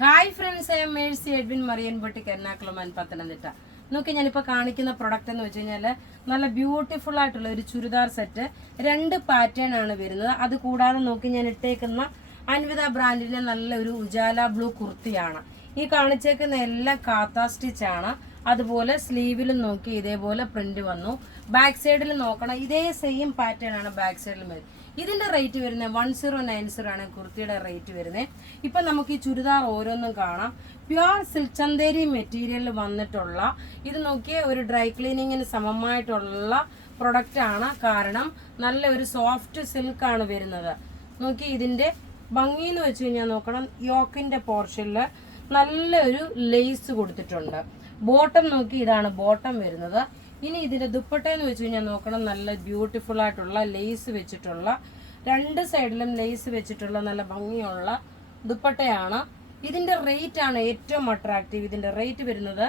Hi friends, I am Mercy Edwin മറിയൻപൊട്ടിക്ക് Ernakulam and Pathanamthitta. നോക്കി ഞാനിപ്പോൾ കാണിക്കുന്ന പ്രൊഡക്റ്റ് എന്ന് വെച്ച് കഴിഞ്ഞാൽ നല്ല ബ്യൂട്ടിഫുൾ ആയിട്ടുള്ള ഒരു ചുരിദാർ സെറ്റ്. 2 പാറ്റേൺ ആണ് വരുന്നത്. അത് കൂടാതെ നോക്കി ഞാൻ ഇട്ടേക്കുന്ന അൻവിത ബ്രാൻഡിന്റെ നല്ലൊരു ഉജാല ബ്ലൂ കുർത്തിയാണ്. ഈ കാണിച്ചേക്കുന്ന എല്ലാം കാത്ത സ്റ്റിച്ച് ആണ്. അതുപോലെ സ്ലീവിലും നോക്കി ഇതേപോലെ പ്രിന്റ് വന്നു. ബാക്ക് സൈഡിൽ നോക്കണം, ഇതേ സെയിം പാറ്റേൺ ആണ് ബാക്ക് സൈഡിൽ വരുന്നത്. ഇതിന്റെ റേറ്റ് വരുന്നത് 1090 ആണ് കുർത്തിയുടെ റേറ്റ് വരുന്നത്. ഇപ്പൊ നമുക്ക് ഈ ചുരിദാർ ഓരോന്നും കാണാം. പ്യുവർ സിൽക്ക് ചന്തേരി മെറ്റീരിയലിൽ വന്നിട്ടുള്ള ഇത് നോക്കിയ ഒരു ഡ്രൈ ക്ലീനിങ്ങിന് സമമായിട്ടുള്ള പ്രൊഡക്റ്റ് ആണ്. കാരണം നല്ല ഒരു സോഫ്റ്റ് സിൽക്ക് ആണ് വരുന്നത്. നോക്കി ഇതിന്റെ ഭംഗി എന്ന് വെച്ച് കഴിഞ്ഞാൽ നോക്കണം, യോക്കിന്റെ പോർഷനിൽ നല്ലൊരു ലേസ് കൊടുത്തിട്ടുണ്ട്. ബോട്ടം നോക്കി ഇതാണ് ബോട്ടം വരുന്നത്. ഇനി ഇതിന്റെ ദുപ്പട്ട എന്ന് വെച്ച് കഴിഞ്ഞാൽ നോക്കണം, നല്ല ബ്യൂട്ടിഫുൾ ആയിട്ടുള്ള ലേസ് വെച്ചിട്ടുള്ള 2 സൈഡിലും ലേസ് വെച്ചിട്ടുള്ള നല്ല ഭംഗിയുള്ള ദുപ്പട്ടയാണ്. ഇതിന്റെ റേറ്റ് ആണ് ഏറ്റവും അട്രാക്റ്റീവ്. ഇതിന്റെ റേറ്റ് വരുന്നത്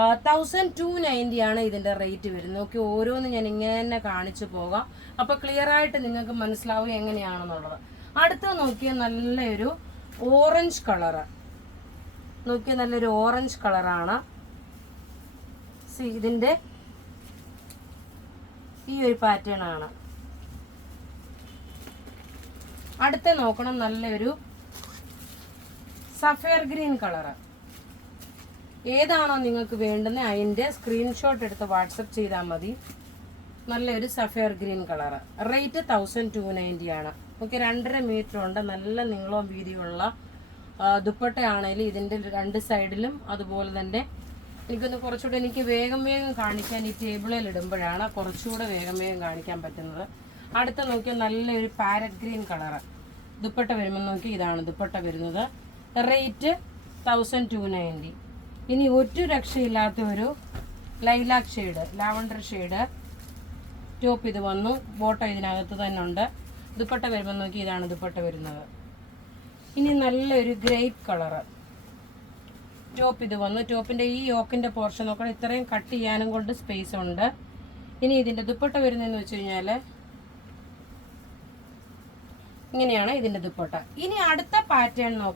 1290 ആണ് ഇതിന്റെ റേറ്റ് വരുന്നത്. ഓക്കെ, ഓരോന്ന് ഞാൻ ഇങ്ങനെ തന്നെ കാണിച്ചു പോകാം, അപ്പൊ ക്ലിയർ ആയിട്ട് നിങ്ങൾക്ക് മനസ്സിലാവും എങ്ങനെയാണെന്നുള്ളത്. അടുത്ത നോക്കിയ നല്ലൊരു ഓറഞ്ച് കളറ്, നോക്കിയ നല്ലൊരു ഓറഞ്ച് കളറാണ്. ഇതിന്റെ ഈ ഒരു പാറ്റേൺ ആണ്. അടുത്ത നോക്കണം, നല്ലൊരു സഫയർ ഗ്രീൻ കളറ്. ഏതാണോ നിങ്ങൾക്ക് വേണ്ടുന്നത് അതിന്റെ സ്ക്രീൻഷോട്ട് എടുത്ത് വാട്സപ്പ് ചെയ്താൽ മതി. നല്ലൊരു സഫയർ ഗ്രീൻ കളറ്. റേറ്റ് 1290 ആണ്. ഓക്കെ, 2.5 മീറ്റർ ഉണ്ട്. നല്ല നീളവും വീതിയുള്ള ദുപ്പട്ടയാണെങ്കിലും ഇതിന്റെ 2 സൈഡിലും അതുപോലെ തന്നെ എനിക്കൊന്ന് കുറച്ചുകൂടെ എനിക്ക് വേഗം കാണിക്കാൻ ഈ ടേബിളിൽ ഇടുമ്പോഴാണ് കുറച്ചുകൂടെ വേഗം കാണിക്കാൻ പറ്റുന്നത്. അടുത്ത നോക്കിയാൽ നല്ലൊരു പാരറ്റ് ഗ്രീൻ കളറ് ദുപ്പട്ട വരുമ്പോൾ നോക്കി ഇതാണ് ദുപ്പട്ട വരുന്നത്. റേറ്റ് 1290. ഇനി ഒരു രക്ഷയില്ലാത്ത ഒരു lilac shade, lavender shade top ഇത് വന്നു. ബോട്ടം ഇതിനകത്ത് തന്നെ ഉണ്ട്. ദുപ്പട്ട വരുമ്പോൾ നോക്കി ഇതാണ് ദുപ്പട്ട വരുന്നത്. ഇനി നല്ലൊരു ഗ്രേപ്പ് കളറ് ടോപ്പ് ഇത് വന്നു. ടോപ്പിന്റെ ഈ യോക്കിന്റെ പോർഷൻ നോക്കണം, ഇത്രയും കട്ട് ചെയ്യാനും കൊണ്ട് സ്പേസ് ഉണ്ട്. ഇനി ഇതിന്റെ ദുപ്പട്ട വരുന്നതെന്ന് വെച്ച് കഴിഞ്ഞാൽ ഇങ്ങനെയാണ് ഇതിന്റെ ദുപ്പട്ട. ഇനി അടുത്ത പാറ്റേൺ നോക്കാം.